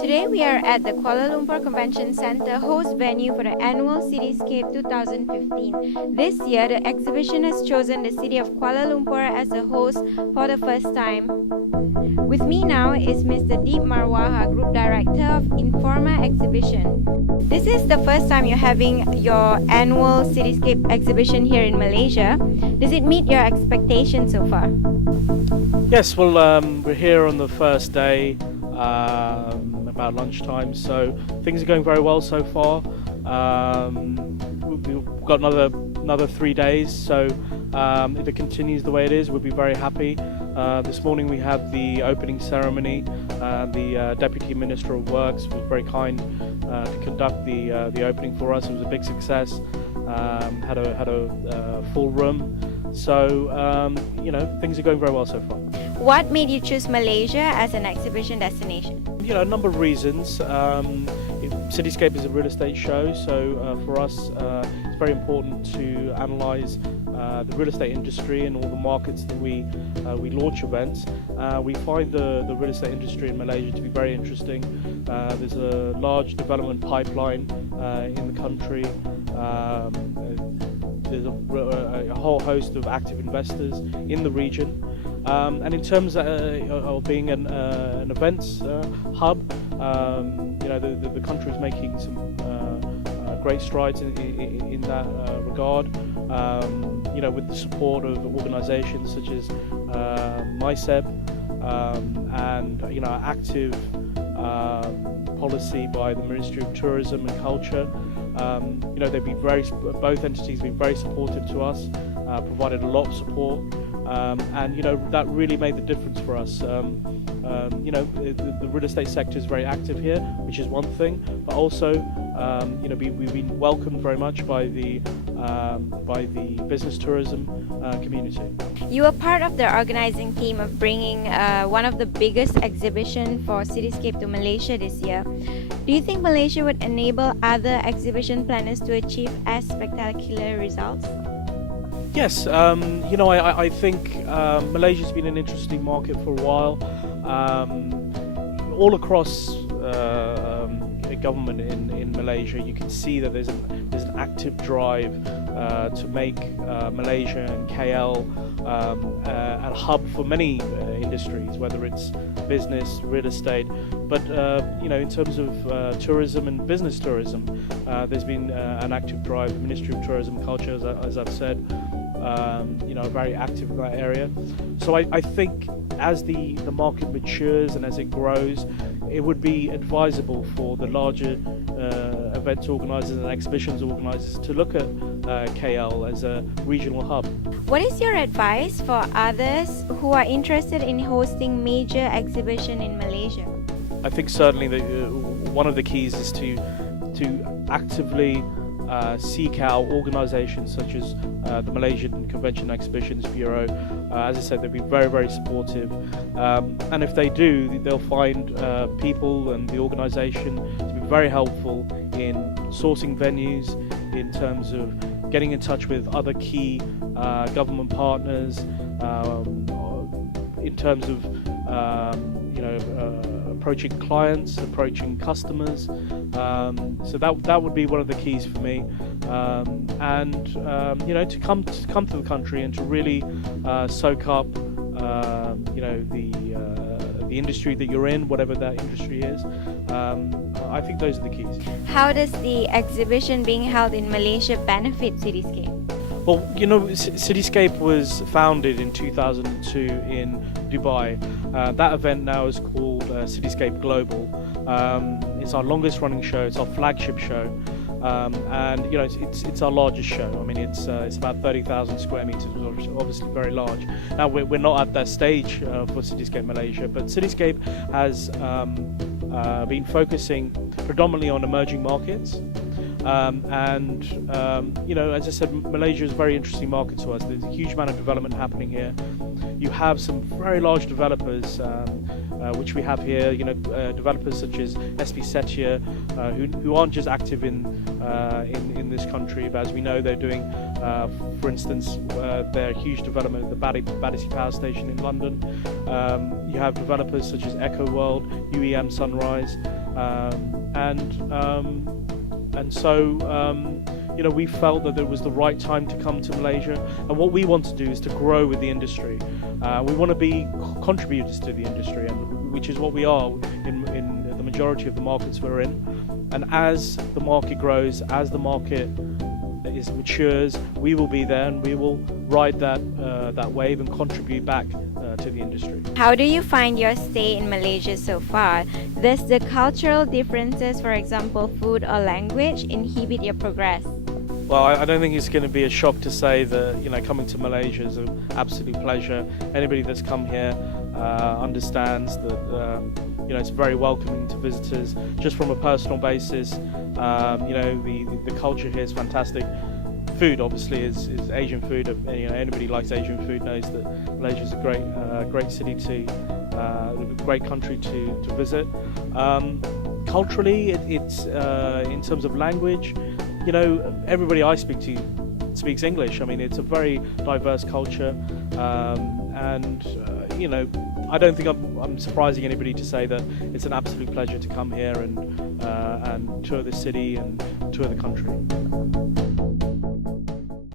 Today we are at the Kuala Lumpur Convention Centre, host venue for the annual Cityscape 2015. This year, the exhibition has chosen the city of Kuala Lumpur as the host for the first time. With me now is Mr. Deep Marwaha, Group Director of Informa Exhibition. This is the first time you're having your annual Cityscape exhibition here in Malaysia. Does it meet your expectations so far? Yes, well, we're here on the first day, about lunchtime, so things are going very well so far. We've got another 3 days, so if it continues the way it is, we'll be very happy. This morning we had the opening ceremony. The Deputy Minister of Works was very kind to conduct the opening for us. It was a big success. Had a full room. So, things are going very well so far. What made you choose Malaysia as an exhibition destination? A number of reasons. Cityscape is a real estate show, so for us it's very important to analyse the real estate industry and all the markets that we launch events. We find the real estate industry in Malaysia to be very interesting. There's a large development pipeline in the country. There's a whole host of active investors in the region. And in terms of being an events hub, the country is making some great strides in that regard. With the support of organisations such as MyCEB and active policy by the Ministry of Tourism and Culture. Both entities have been very supportive to us, provided a lot of support. And that really made the difference for us. The real estate sector is very active here, which is one thing, but also we've been welcomed very much by the business tourism community. You were part of the organising team of bringing one of the biggest exhibition for Cityscape to Malaysia this year. Do you think Malaysia would enable other exhibition planners to achieve as spectacular results? Yes, I think Malaysia's been an interesting market for a while. All across government in Malaysia, you can see that there's an active drive to make Malaysia and KL a hub for many industries, whether it's business, real estate. But in terms of tourism and business tourism, there's been an active drive. The Ministry of Tourism and Culture, as I've said, very active in that area. So I think as the market matures and as it grows, it would be advisable for the larger events organisers and exhibitions organisers to look at KL as a regional hub. What is your advice for others who are interested in hosting major exhibition in Malaysia? I think certainly one of the keys is to actively seek out organisations such as the Malaysian Convention Exhibitions Bureau. As I said, they've been very, very supportive. And if they do, they'll find people and the organisation to be very helpful in sourcing venues, in terms of getting in touch with other key government partners, in terms of approaching clients, approaching customers. So that would be one of the keys for me. To come to the country and to really soak up the industry that you're in, whatever that industry is. I think those are the keys. How does the exhibition being held in Malaysia benefit Cityscape? Well, Cityscape was founded in 2002 in Dubai. That event now is called Cityscape Global. It's our longest running show, it's our flagship show. It's our largest show. I mean, it's about 30,000 square meters, which is obviously very large. Now we're not at that stage for Cityscape Malaysia, but Cityscape has been focusing predominantly on emerging markets. As I said, Malaysia is a very interesting market to us. There's a huge amount of development happening here. You have some very large developers which we have here. Developers such as SB Setia, who aren't just active in this country, but as we know, they're doing, for instance, their huge development at the Battersea Power Station in London. You have developers such as Echo World, UEM Sunrise, and so we felt that it was the right time to come to Malaysia, and what we want to do is to grow with the industry. We want to be contributors to the industry, and which is what we are in the majority of the markets we're in. And as the market grows, as the market matures, we will be there and we will ride that wave and contribute back to the industry. How do you find your stay in Malaysia so far? Does the cultural differences, for example, food or language, inhibit your progress? Well, I don't think it's going to be a shock to say that coming to Malaysia is an absolute pleasure. Anybody that's come here understands that it's very welcoming to visitors. Just from a personal basis, the culture here is fantastic. Food obviously is Asian food. Anybody who likes Asian food knows that Malaysia is a great city a great country to visit. Culturally, it's in terms of language. Everybody I speak to speaks English. I mean, it's a very diverse culture, and I don't think I'm surprising anybody to say that it's an absolute pleasure to come here and tour the city and tour the country.